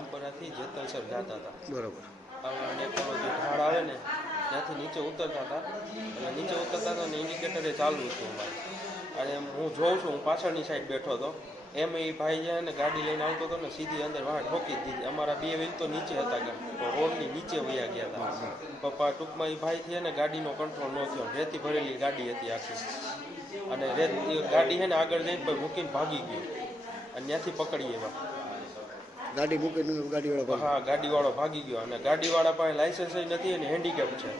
રામપરાથી જેતલસર જતા હતા. બરાબર. અને પેલો જે ઢાળ આવે ને ત્યાંથી નીચે ઉતરતા હતા અને નીચે ઉતરતા હતા ને ઇન્ડિકેટરે ચાલુ હતું અમારે. અને હું જોઉં છું, હું પાછળની સાઈડ બેઠો હતો, એમ એ ભાઈ છે ને ગાડી લઈને આવતો હતો ને સીધી અંદર વાહ ઠોકી દીધી. અમારા 2 વ્હીલ તો નીચે હતા, રોડની નીચે વયા ગયા હતા. પપ્પા ટૂંકમાં એ ભાઈ છે ને ગાડીનો કંટ્રોલ ન થયો, રેતી ભરેલી ગાડી હતી આખી, અને ગાડી છે ને આગળ જઈને પછી મૂકીને ભાગી ગયો અને ત્યાંથી પકડી આવ્યા. ગાડી મૂકીને ગાડીવાળો? હા, ગાડીવાળો ભાગી ગયો અને ગાડીવાળા પાસે લાયસન્સ નથી અને હેન્ડીકેપ છે.